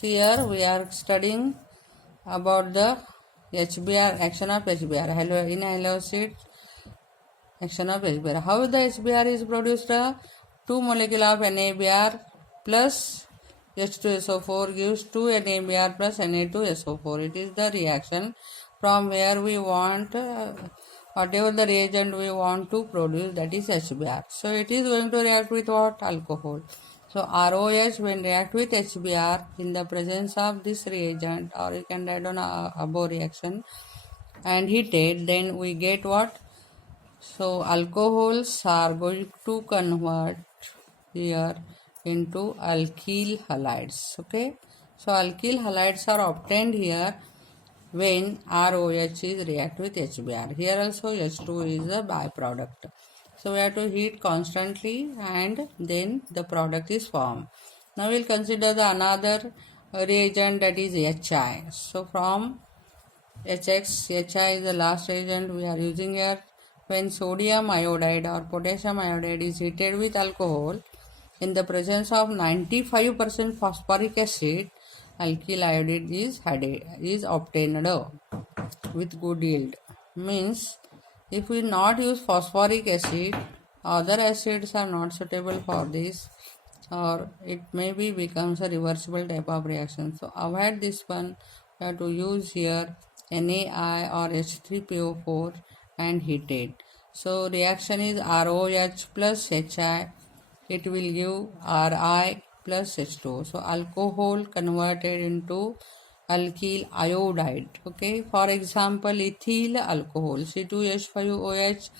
Here we are studying about the HBr, action of HBr, in halosite action of HBr. How the HBr is produced? Two molecule of NABr plus H2SO4 gives 2 NABr plus Na2SO4. It is the reaction from where we want whatever the reagent we want to produce, that is HBr. So it is going to react with what? Alcohol. So ROH when react with HBr in the presence of this reagent, or you can write on above reaction, and heat it, then we get what? So alcohols are going to convert here into alkyl halides. Okay. So alkyl halides are obtained here when ROH is react with HBr. Here also H2 is a byproduct. So we have to heat constantly and then the product is formed. Now we will consider the another reagent, that is HI. So from HX, HI is the last reagent we are using here. When sodium iodide or potassium iodide is heated with alcohol in the presence of 95% phosphoric acid, alkyl iodide is obtained with good yield. Means if we not use phosphoric acid, other acids are not suitable for this, or it maybe becomes a reversible type of reaction. So avoid this one. We have to use here NaI or H3PO4 and heat it. So reaction is ROH plus HI. It will give Ri plus H2O. So alcohol converted into alkyl iodide. Okay. For example, ethyl alcohol C2H5OH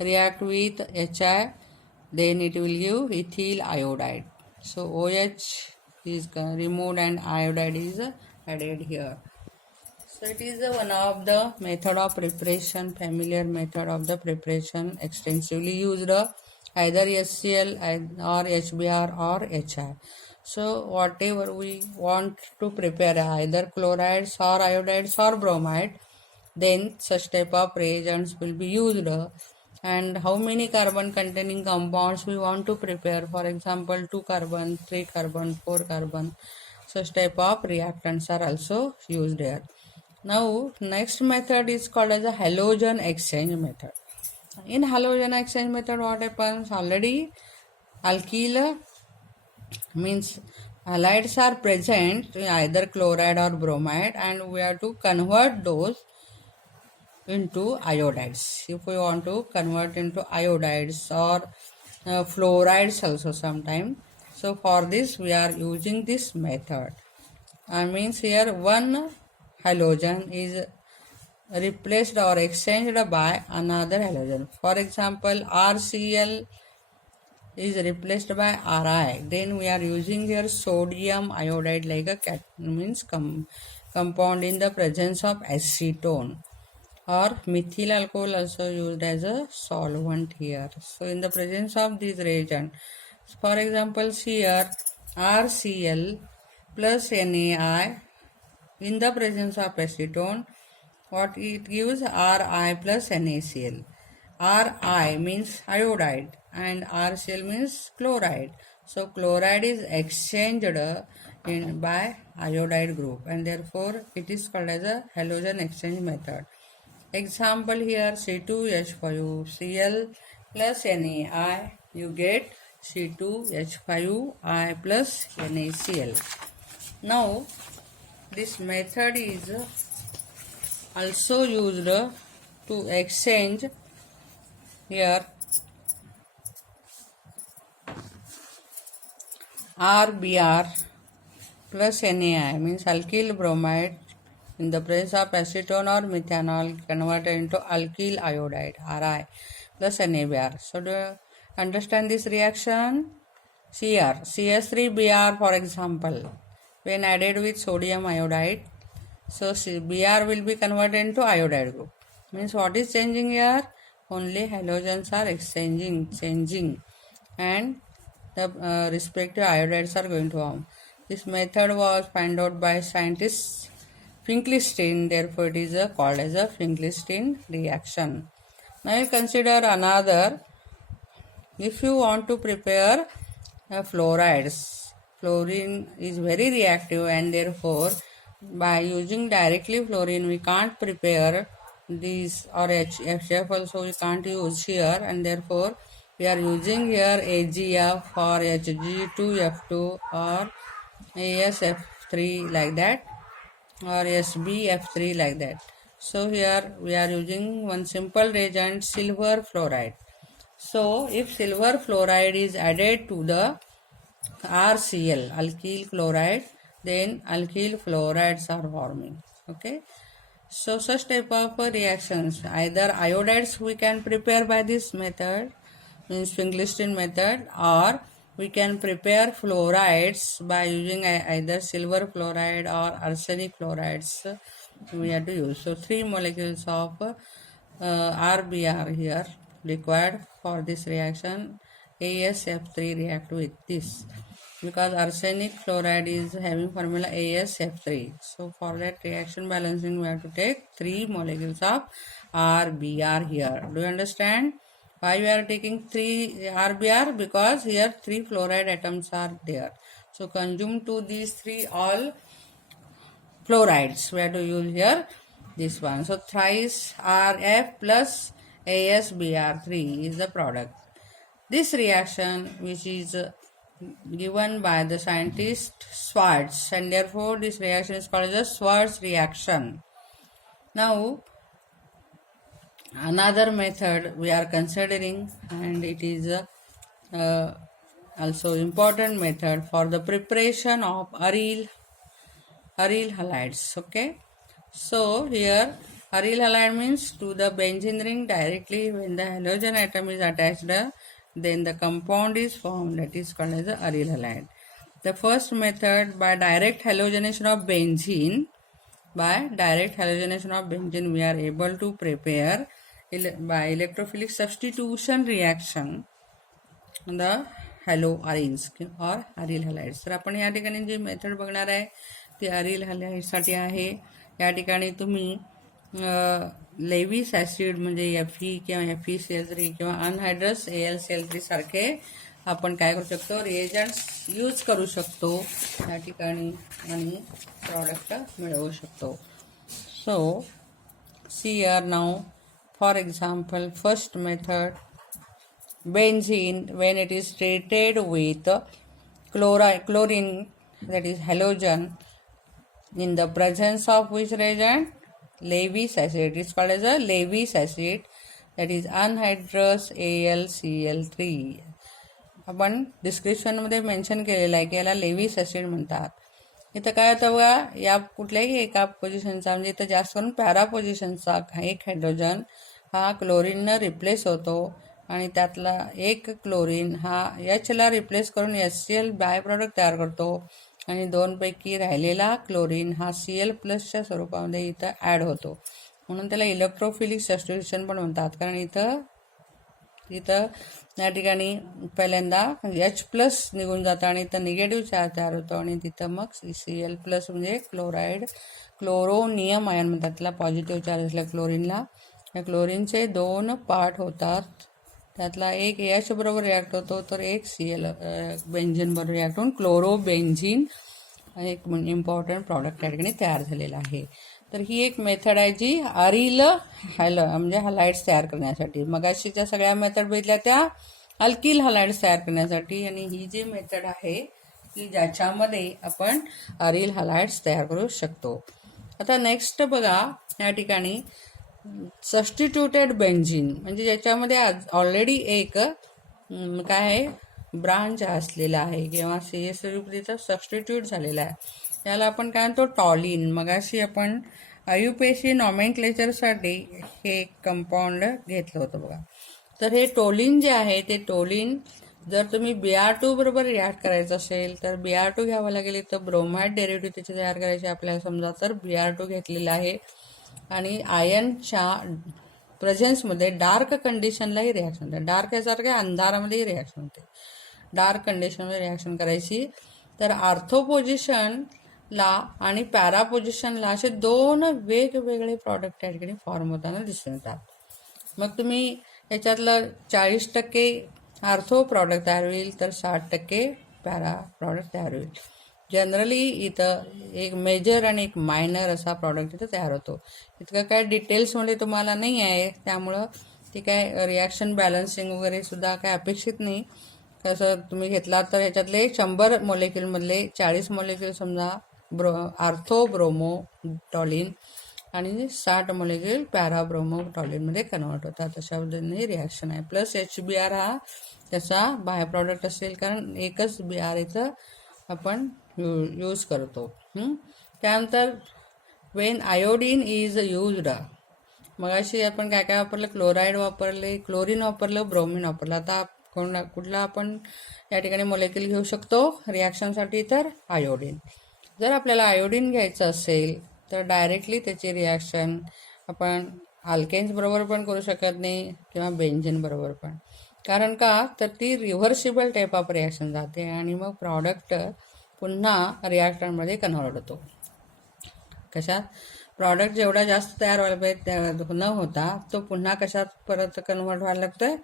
react with HI, then it will give ethyl iodide. So OH is removed and iodide is added here. So it is one of the method of preparation, familiar method of the preparation, extensively used either HCl or HBr or HI. So whatever we want to prepare, either chlorides or iodides or bromide, then such type of reagents will be used. And how many carbon containing compounds we want to prepare, for example 2 carbon, 3 carbon, 4 carbon, such type of reactants are also used here. Now next method is called as a halogen exchange method. In halogen exchange method, what happens? Already alkyl means halides are present in either chloride or bromide, and we have to convert those into iodides. If we want to convert into iodides or fluorides also sometime. So for this we are using this method. Means here one halogen is replaced or exchanged by another halogen. For example, RCl is replaced by Ri. Then we are using here sodium iodide like a compound in the presence of acetone, or methyl alcohol also used as a solvent here. So in the presence of this reagent, for example here RCl plus NaI in the presence of acetone, what it gives? Ri plus NaCl. Ri means iodide and RCl means chloride. So chloride is exchanged by iodide group, and therefore it is called as a halogen exchange method. Example here C2H5Cl plus NaI, you get C2H5I plus NaCl. Now this method is also used to exchange here RBr plus NaI, means alkyl bromide in the presence of acetone or methanol converted into alkyl iodide Ri plus NaBr. So do you understand this reaction? Here CS3Br, for example, when added with sodium iodide, so Br will be converted into iodide group. Means what is changing here? Only halogens are changing, and the respective iodides are going to form. This method was found out by scientists Finkelstein, therefore it is called as a Finkelstein reaction. Now you consider another. If you want to prepare fluorides fluorine is very reactive, and therefore by using directly fluorine we can't prepare these, or HF also we can't use here, and therefore we are using here AgF or Hg2F2 or AsF3 like that, or SbF3 like that. So here we are using one simple reagent, silver fluoride. So if silver fluoride is added to the RCl, alkyl chloride, then alkyl fluorides are forming. Okay. So such type of reactions, either iodides we can prepare by this method, means Finkelstein method, or we can prepare fluorides by using either silver fluoride or arsenic fluorides we have to use. So 3 molecules of RBr here required for this reaction. AsF3 react with this, because arsenic fluoride is having formula AsF3. So for that reaction balancing we have to take 3 molecules of RBr here. Do you understand why we are taking 3 RBr? Because here 3 fluoride atoms are there. So consume to these 3 all fluorides we have to use here this one. So thrice RF plus AsBr3 is the product. This reaction, which is given by the scientist Schwarz, and therefore this reaction is called as a Schwarz reaction. Now another method we are considering, and it is also important method for the preparation of aryl halides. Okay, so here aryl halide means to the benzene ring directly when the halogen atom is attached, then the compound is formed, that is called as the aryl halide. The first method, by direct halogenation of benzene, we are able to prepare by electrophilic substitution reaction the haloarynes or aryl halides. तर आपण या ठिकाणी जी method बघणार आहे ती aril हलाइडसाठी आहे. या ठिकाणी तुम्ही लेविस ॲसिड म्हणजे Fe किंवा FeCl3 किंवा अनहायड्रस AlCl3 सारखे आपण काय करू शकतो, रिएजंट्स यूज करू शकतो या ठिकाणी आणि प्रॉडक्ट मिळवू शकतो. So see here now, for example first method, benzene when it is treated with chlorine, that is halogen, in the presence of which reagent? Lewis acid. It is called as a Lewis acid, that is anhydrous AlCl3. आपण description मध्ये mention केलेलं आहे की याला Lewis acid म्हणतात. इथं काय होतं बघा, या कुठल्याही एका पोझिशनचा म्हणजे इथं जास्त करून पॅरा पोझिशनचा एक हायड्रोजन हा क्लोरीननं रिप्लेस होतो आणि त्यातला एक क्लोरीन हा Hला रिप्लेस करून HCl बाय प्रॉडक्ट तयार करतो आणि 2 पैकी राहिलेला क्लोरीन हा Cl प्लसच्या स्वरूपामध्ये इथं ॲड होतो. म्हणून त्याला इलेक्ट्रोफिलिक सबस्टिट्यूशन पण म्हणतात, कारण इथं या ठिकाणी पहिल्यांदा H प्लस निघून जातं आणि इथं निगेटिव्ह चार्ज तयार होतो आणि तिथं मग Cl प्लस म्हणजे क्लोरोनियम आयन म्हणतात त्याला, पॉझिटिव्ह चार्ज असल्या क्लोरीनला. या क्लोरीनचे 2 पार्ट होतात, त्यातला एक H बरोबर रिॲक्ट होतो तर एक Cl बेन्झीन बरोबर रिॲक्ट होऊन क्लोरोबेन्झीन एक इम्पॉर्टंट प्रॉडक्ट त्या ठिकाणी तयार झालेला आहे. तर ही एक मेथड आहे जी अरिल म्हणजे हलाइड्स तयार करण्यासाठी. मगाशीच्या सगळ्या मेथड बघितल्या त्या अल्किल हलाइड्स तयार करण्यासाठी, आणि ही जी मेथड आहे की ज्याच्यामध्ये आपण अरिल हलाइड्स तयार करू शकतो. आता नेक्स्ट बघा, या ठिकाणी सबस्टिट्यूटेड बेन्झीन म्हणजे ज्याच्यामध्ये ऑलरेडी एक काय आहे ब्रांच असलेला आहे किंवा CS रूपीचा सबस्टिट्यूट झालेला आहे, त्याला आपण काय म्हणतो टॉलिन. मगाशी आपण IUPAC नॉमेनक्लेचरसाठी हे कंपाऊंड घेतलं होतं बघा. तर हे टोलिन जे आहे ते टोलिन जर तुम्ही Br2 बरोबर रिॲक्ट करायचं असेल तर Br2 घ्यावं लागेल. तर ब्रोमाइड डेरिव्हेटिव्ह त्याचे तयार करायचे आपल्याला समजा तर Br2 घेतलेला आहे आणि आयनच्या प्रेझेन्समध्ये डार्क कंडिशनलाही रिॲक्शन होते. डार्क यासारखे अंधारामध्येही रिॲक्शन होते. डार्क कंडिशनमध्ये रिॲक्शन करायची तर आर्थो पोझिशनला आणि पॅरा पोझिशनला असे 2 वेगवेगळे प्रॉडक्ट त्या ठिकाणी फॉर्म होताना दिसून येतात. मग तुम्ही याच्यातलं 40% आर्थो प्रॉडक्ट तयार होईल तर 60% पॅरा प्रॉडक्ट तयार होईल. जनरली इथं एक मेजर आणि एक मायनर असा प्रॉडक्ट इथं तयार होतो. इतकं काय डिटेल्समध्ये तुम्हाला नाही आहे, त्यामुळं ती काय रिॲक्शन बॅलन्सिंग वगैरे सुद्धा काय अपेक्षित नाही. कसं तुम्ही घेतला तर ह्याच्यातले 100 मॉलिक्यूलमधले 40 मॉलिक्यूल समजा आर्थोब्रोमोटॉलिन आणि 60 मॉलिक्यूल पॅराब्रोमोटॉलिनमध्ये कन्वर्ट होतात. अशा पद्धतीने रिॲक्शन आहे. प्लस HBr हा त्याचा बाय प्रॉडक्ट असेल, कारण एकच BR इथं आपण यूज करतो. त्यानंतर वेन आयोडीन इज यूज्ड, मग अशी आपण काय काय वापरलं, क्लोराईड वापरले, क्लोरीन वापरलं, ब्रोमिन वापरलं. आता कुठला आपण या ठिकाणी मॉलिक्यूल घेऊ शकतो रिॲक्शनसाठी, तर आयोडीन. जर आपल्याला आयोडीन घ्यायचं असेल तर डायरेक्टली त्याची रिॲक्शन आपण अल्केन्स बरोबर पण करू शकत नाही किंवा बेंझिन बरोबर पण. कारण का, तर ती रिव्हर्सिबल टाईप ऑफ रिॲक्शन जाते आणि मग प्रॉडक्ट पुन्हा रिॲक्टरमध्ये कन्व्हर्ट होतो. कशात, प्रॉडक्ट जेवढा जास्त तयार व्हायला पाहिजे न होता तो पुन्हा कशात परत कन्व्हर्ट व्हायला लागतोय,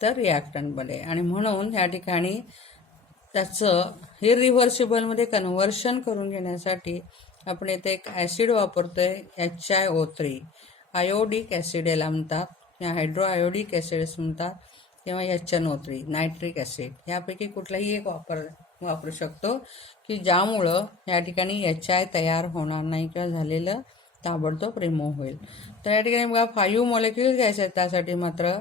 तर रिॲक्टंटमध्ये. आणि म्हणून या ठिकाणी त्याचं हे रिव्हर्सिबलमध्ये कन्व्हर्शन करून घेण्यासाठी आपण इथे एक ॲसिड वापरतोय, HiO3. आयोडिक ॲसिड याला म्हणतात, या हायड्रो आयोडिक ॲसिड्स म्हणतात, किंवा HNO3 नायट्रिक ॲसिड. यापैकी कुठलाही एक वापरू शकतो की ज्यामुळं या ठिकाणी HI तयार होणार नाही किंवा झालेलं ताबडतोब रिमूव्ह होईल. तर या ठिकाणी बघा 5 मॉलिक्यूल घ्यायचे आहेत. त्यासाठी मात्र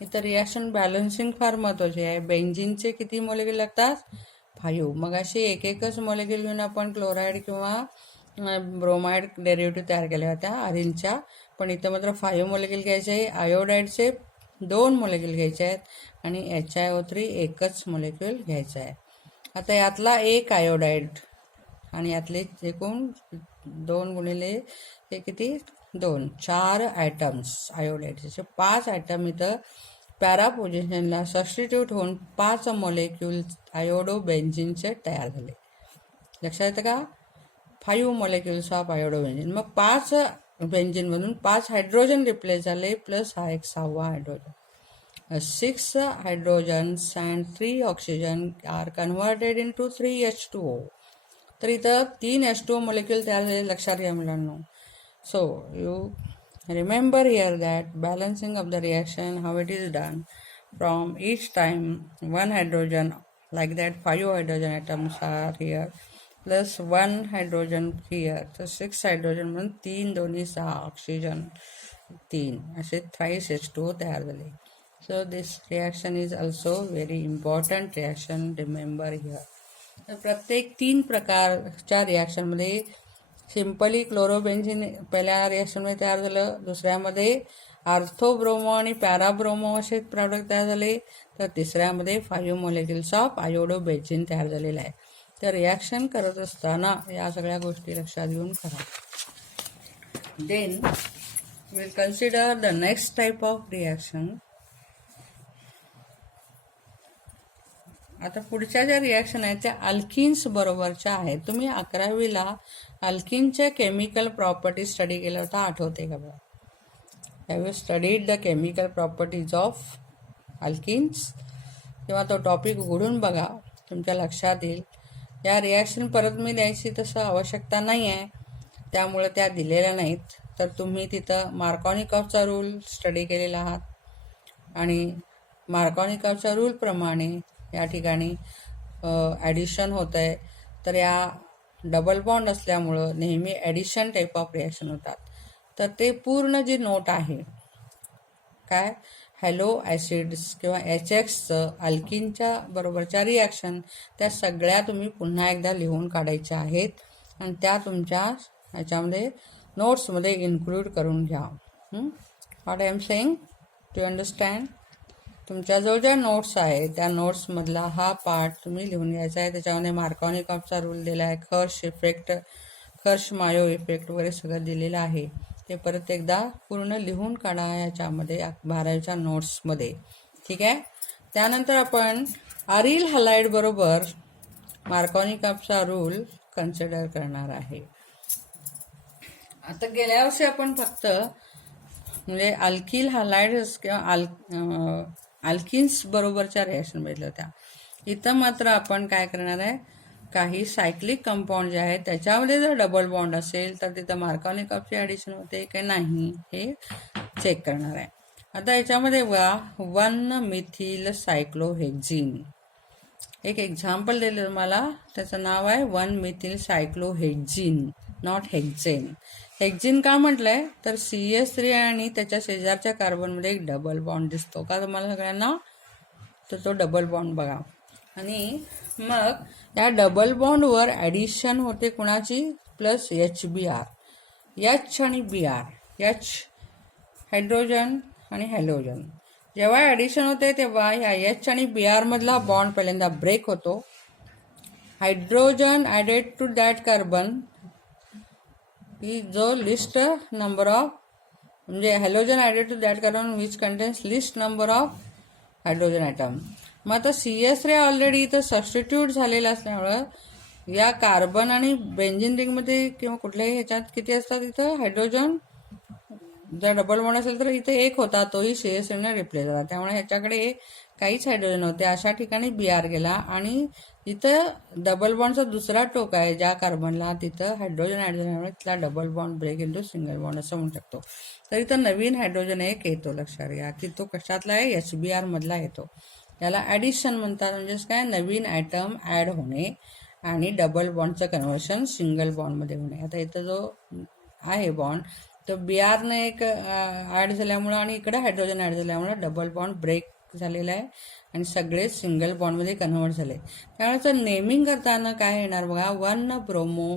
इथं रिॲक्शन बॅलन्सिंग फार महत्त्वाची आहे. बेंझिनचे किती मॉलिक्यूल लागतात, 5. मग असे एकच मॉलिक्यूल घेऊन आपण क्लोराईड किंवा ब्रोमाइड डेरिव्हेटिव्ह तयार केल्या होत्या आरिलच्या, पण इथं मात्र 5 मॉलिक्यूल घ्यायचे. आयोडाईडचे 2 मॉलिक्यूल घ्यायचे आहेत आणि HiO3 एकच मॉलिक्यूल घ्यायचं आहे. आता यातला एक आयोडाईड आणि यातले एकूण 2 गुणिले हे किती, 2, 4 आयटम्स आयोडाईडचे. 5 आयटम इथं पॅरा पोझिशनला सबस्टिट्यूट होऊन 5 मॉलिक्यूल आयोडो बेंझिनचे तयार झाले. लक्षात येतं का, 5 मॉलिक्युल्स ऑफ आयोडो बेंझिन. मग 5 बेंझिनमधून 5 हायड्रोजन रिप्लेस झाले, प्लस हा एक 6वा hydrogen. 6 hydrogens and 3 oxygen are converted into 3 H2O. तर इथं 3 H2O मॉलिक्यूल तयार झाले, लक्षात घ्या मुलांनो. So you remember here that balancing of the reaction, how it is done. From each time 1 hydrogen, like that 5 hydrogen atoms are here, plus 1 hydrogen here. So 6 hydrogen म्हणून 3 दोन्ही 6 oxygen 3 असे thrice H2O तयार झाले. So this reaction is also very important reaction, remember here. तर प्रत्येक 3 प्रकारच्या रिॲक्शनमध्ये simply chlorobenzene पहिल्या रिॲक्शनमध्ये तयार झालं, दुसऱ्यामध्ये आर्थोब्रोमो आणि पॅराब्रोमो असे प्रॉडक्ट तयार झाले, तर तिसऱ्यामध्ये 5 मॉलिक्युल्स ऑफ आयोडो बेंझिन तयार झालेलं आहे. तर रिॲक्शन करत असताना या सगळ्या गोष्टी लक्षात घेऊन करा. Then will consider the next type of reaction. आता पुढच्या ज्या रिॲक्शन आहेत त्या अल्किन्स बरोबरच्या आहेत. तुम्ही 11वीला अल्किनच्या केमिकल प्रॉपर्टी स्टडी केला होता, आठवते का बघा. Have you studied the chemical properties of alkenes? किंवा तो टॉपिक उघडून बघा, तुमच्या लक्षात येईल. या रिॲक्शन परत मी द्यायची तसं आवश्यकता नाही आहे, त्यामुळे त्या दिलेल्या नाहीत. तर तुम्ही तिथं मार्कोनिकॉफचा रूल स्टडी केलेला आहात आणि मार्कोनिकॉफच्या रूलप्रमाणे या ठिकाणी ॲडिशन होतं आहे. तर या डबल बॉन्ड असल्यामुळं नेहमी ॲडिशन टाईप ऑफ रिॲक्शन होतात. तर ते पूर्ण जी नोट आहे काय, हॅलो ॲसिड्स किंवा HXचं अल्किनच्या बरोबरच्या रिॲक्शन, त्या सगळ्या तुम्ही पुन्हा एकदा लिहून काढायच्या आहेत आणि त्या तुमच्या ह्याच्यामध्ये नोट्समध्ये इन्क्लूड करून घ्या. What I am saying, to understand. तुमच्याजवळ ज्या नोट्स आहे त्या नोट्समधला हा पार्ट तुम्ही लिहून घ्यायचा आहे. त्याच्यामध्ये मार्कोनिकॉफचा रूल दिला आहे, खर्श इफेक्ट, खर्श मायो इफेक्ट वगैरे सगळं दिलेलं आहे. ते परत एकदा पूर्ण लिहून काढा याच्यामध्ये 12वीच्या नोट्समध्ये, ठीक आहे. त्यानंतर आपण अरिल हलाइड बरोबर मार्कोनिकॉफचा रूल कन्सिडर करणार आहे. आता गेल्या वर्षी आपण फक्त म्हणजे अल्किल हलाइड्स किंवा अल्किन्स बरोबरच्या रिॲक्शन बघितल्या होत्या. इथं मात्र आपण काय करणार आहे, काही सायक्लिक कंपाऊंड जे आहेत त्याच्यामध्ये जर डबल बॉन्ड असेल तर तिथं मार्कॉनी कपची ॲडिशन होते की नाही हे चेक करणार आहे. आता याच्यामध्ये बघा 1 मिथिल सायक्लोहेक्झिन, एक एक्झाम्पल दिलं तुम्हाला, त्याचं नाव आहे 1 मिथिल सायक्लोहेक्झिन, नॉट हेक्झेन. हेक्झिन का म्हटलंय तर CH3 आणि त्याच्या शेजारच्या कार्बनमध्ये एक डबल बॉन्ड दिसतो का तुम्हाला सगळ्यांना, तर तो डबल बॉन्ड बघा. आणि मग या डबल बॉन्डवर ॲडिशन होते कुणाची, प्लस HBr, H आणि Br, H हायड्रोजन आणि हॅलोजन. जेव्हा ॲडिशन होते तेव्हा या H आणि Br मधला बॉन्ड पहिल्यांदा ब्रेक होतो. Hydrogen added to that carbon ही जो लिस्ट नंबर ऑफ, म्हणजे halogen added to that carbon which contains least number of hydrogen atom. मग आता CH3 ऑलरेडी इथं सबस्टिट्यूट झालेला असल्यामुळं या कार्बन आणि बेंझिन रिंगमध्ये किंवा कुठल्याही ह्याच्यात किती असतात इथं हायड्रोजन, जर डबल बॉन्ड असेल तर इथे एक होता, तोही CH3ने रिप्लेस झाला. त्यामुळे ह्याच्याकडे काहीच हायड्रोजन होते, अशा ठिकाणी Br गेला आणि इथं डबल बॉन्डचा दुसरा टोक आहे ज्या कार्बनला, तिथं हायड्रोजन ॲड झाल्यामुळे तिथला double bond break into single bond असं म्हणू शकतो. तर इथं नवीन हायड्रोजन एक येतो, लक्षात घ्या की तो कशातला आहे, HBr मधला येतो. याला ॲडिशन म्हणतात, म्हणजेच काय, नवीन ॲटम ॲड होणे आणि डबल बॉन्डचं कन्व्हर्शन सिंगल बॉन्डमध्ये होणे. आता इथं जो आहे बॉन्ड तो Brने एक ॲड झाल्यामुळं आणि इकडे हायड्रोजन ॲड झाल्यामुळं डबल बॉन्ड ब्रेक झालेला आहे आणि सगळे सिंगल बॉन्डमध्ये कन्व्हर्ट झाले. त्यामुळे नेमिंग करताना काय येणार बघा, 1 ब्रोमो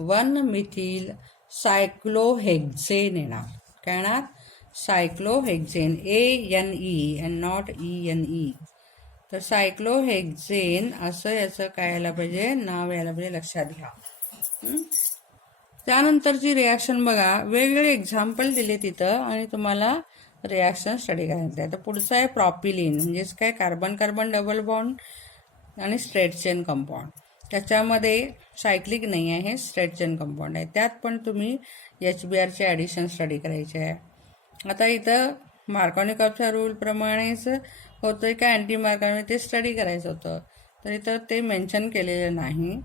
1 मिथिल सायक्लोहेक्झेन येणार. काय येणार, सायक्लोहेक्झेन, ANE अँड नॉट ENE. तर सायक्लोहेक्झेन असं याचं काय यायला पाहिजे, नाव यायला पाहिजे, लक्षात घ्या. त्यानंतरची रिॲक्शन बघा, वेगवेगळे एक्झाम्पल दिले तिथं आणि तुम्हाला रिॲक्शन स्टडी करायचं आहे. तर पुढचं आहे प्रॉपिलिन, म्हणजेच काय, कार्बन कार्बन डबल बॉन्ड आणि स्ट्रेट चेन कंपाऊंड. त्याच्यामध्ये सायक्लिक नाही आहे, हे स्ट्रेट चेन कंपाऊंड आहे. त्यात पण तुम्ही HBrचे ॲडिशन स्टडी करायचे आहे. आता इथं मार्कॉनी-कॉपच्या रूलप्रमाणेच होतंय का अँटी मार्कॉनी, ते स्टडी करायचं होतं, तर इथं ते मेन्शन केलेलं नाही.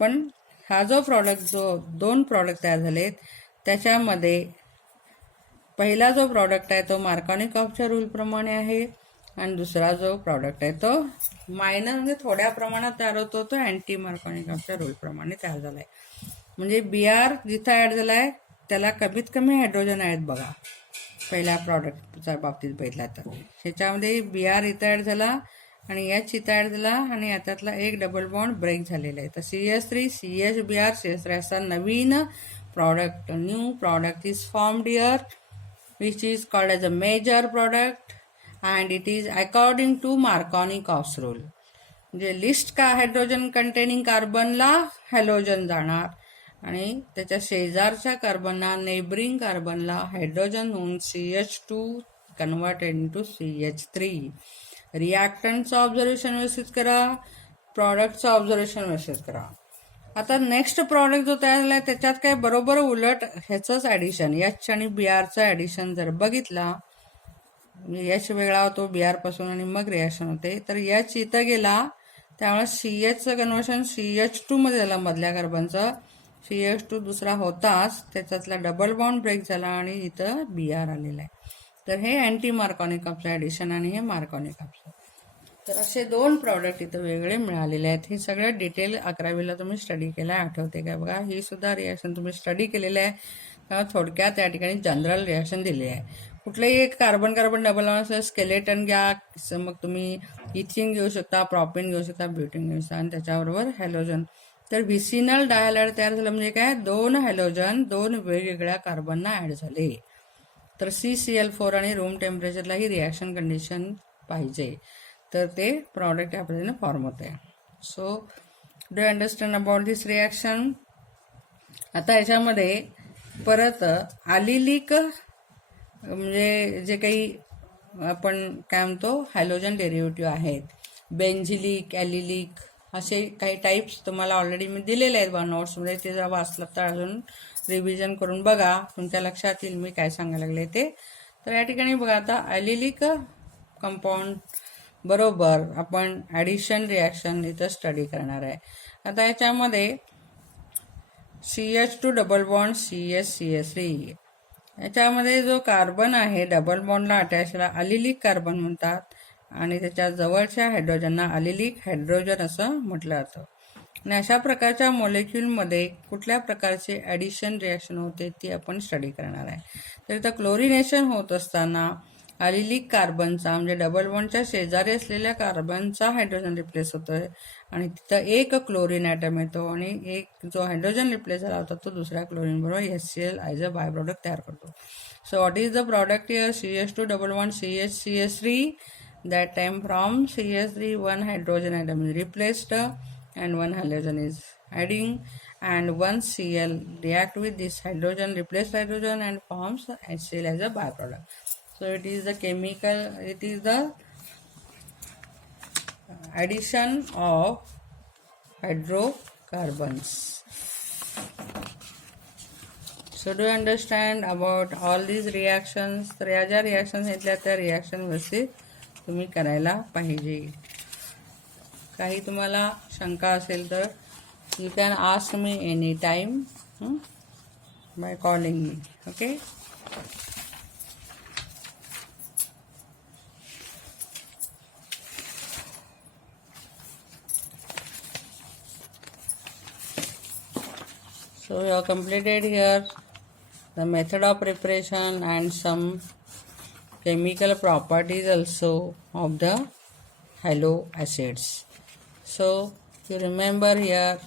पण हा जो प्रॉडक्ट, जो 2 प्रॉडक्ट तयार झालेत त्याच्यामध्ये पहिला जो प्रॉडक्ट आहे तो मार्कॉनी-कॉपच्या रूलप्रमाणे आहे आणि दुसरा जो प्रॉडक्ट आहे तो मायनर, म्हणजे थोड्या प्रमाणात तयार होतो, तो अँटी मार्कॉनी-कॉपच्या रूलप्रमाणे तयार झाला आहे. म्हणजे Br जिथं ॲड झाला आहे त्याला कमीत कमी हायड्रोजन आहेत बघा, पहिल्या प्रॉडक्टच्या बाबतीत बघितला तर ह्याच्यामध्ये Br इथं ॲड झाला आणि H इथं ॲड झाला आणि याच्यातला एक डबल बॉन्ड ब्रेक झालेला आहे. तर CH3 CHBr CH3 असा नवीन product, new product is formed here which is called as a major product and it is according to Marconi-Cox rule. म्हणजे लिस्ट का हायड्रोजन कंटेनिंग कार्बनला हॅलोजन जाणार आणि त्याच्या शेजारच्या कार्बनला, नेबरिंग कार्बनला हायड्रोजन होऊन CH2 converted into CH3. रिॲक्टंटचं observation व्यवस्थित करा, प्रॉडक्टचं observation व्यवस्थित करा. आता नेक्स्ट प्रॉडक्ट जो तयार झाला त्याच्यात काय बरोबर उलट ह्याचंच ॲडिशन, H आणि Brचं ॲडिशन जर बघितला, H वेगळा होतो Br पासून आणि मग रिॲक्शन होते, तर H इथं गेला त्यामुळे CHचं कन्व्हर्शन CH2 मध्ये झालं, मधल्या कार्बनचं. CH2 दुसरा होताच, त्याच्यातला डबल बॉन्ड ब्रेक झाला आणि इथं Br आलेला आहे. तर हे अँटी मार्कॉनी-कॉपचं ॲडिशन आणि हे मार्कॉनी-कॉपचं. तर असे 2 प्रॉडक्ट इथं वेगळे मिळालेले आहेत. हे सगळं डिटेल 11वीला तुम्ही स्टडी केलं आहे, आठवते काय बघा. ही सुद्धा रिॲक्शन तुम्ही स्टडी केलेलं आहे. थोडक्यात या ठिकाणी जनरल रिॲक्शन दिली आहे. कुठलंही एक carbon carbon double bond skeleton घ्या, मग तुम्ही इथिन घेऊ शकता, प्रॉपिन घेऊ शकता, ब्युटिन घेऊ शकता आणि त्याच्याबरोबर हॅलोजन. तर व्हिसिनल डायहॅलाइड तयार झालं म्हणजे काय, 2 हॅलोजन 2 वेगवेगळ्या कार्बनना ॲड झाले. तर CCl4 आणि रूम टेम्परेचरला ही रिॲक्शन कंडिशन पाहिजे, तर ते प्रॉडक्ट या पद्धतीने फॉर्म होते. So do you understand about this reaction. आता याच्यामध्ये परत आलिलिक, म्हणजे जे काही आपण काय म्हणतो हॅलोजन डेरिव्हेटिव्ह आहेत, बेंझिलिक, ॲलिलिक, असे काही टाईप्स तुम्हाला ऑलरेडी मी दिलेले आहेत बघा नोट्समध्ये. ते जर वाचलं तर अजून रिव्हिजन करून बघा, तुमच्या लक्षात येईल मी काय सांगायला लागले ते. तर या ठिकाणी बघा, आता ॲलिलिक कंपाऊंड बरोबर आपण ॲडिशन रिॲक्शन इथं स्टडी करणार आहे. आता याच्यामध्ये CH2 डबल बॉन्ड CH3 याच्यामध्ये जो कार्बन आहे डबल बॉन्डला अटॅचला अलिलिक कार्बन म्हणतात आणि त्याच्या जवळच्या हायड्रोजनना अलिलिक हायड्रोजन असं म्हटलं जातं. आणि अशा प्रकारच्या मॉलिक्यूलमध्ये कुठल्या प्रकारचे ॲडिशन रिॲक्शन होते ती आपण स्टडी करणार आहे. तर इथं क्लोरिनेशन होत असताना अलिलिक कार्बनचा म्हणजे डबल बॉन्डच्या शेजारी असलेल्या कार्बनचा हायड्रोजन रिप्लेस होतोय आणि तिथं एक क्लोरीन ॲटम येतो आणि एक जो हायड्रोजन रिप्लेस झाला होता तो दुसऱ्या क्लोरीन बरोबर HCl as a by product तयार करतो. So what is the product here? CH2 double bond CH3 that time from CH3 one hydrogen atom is replaced and one halogen is adding and one Cl react with this hydrogen replaced hydrogen and forms HCl as a byproduct. So it is the chemical, it is the addition of hydrocarbons. So do you understand about all these reactions? तर या ज्या reactions घेतल्या त्या reaction व्यवस्थित तुम्ही करायला पाहिजे. काही तुम्हाला शंका असेल तर you can ask me any time by calling me. Okay. So we have completed here the method of preparation and some chemical properties also of the halo acids. So you remember here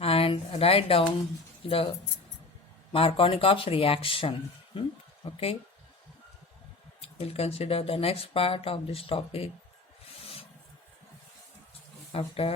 and write down the Markovnikov's reaction. Okay. We'll consider the next part of this topic after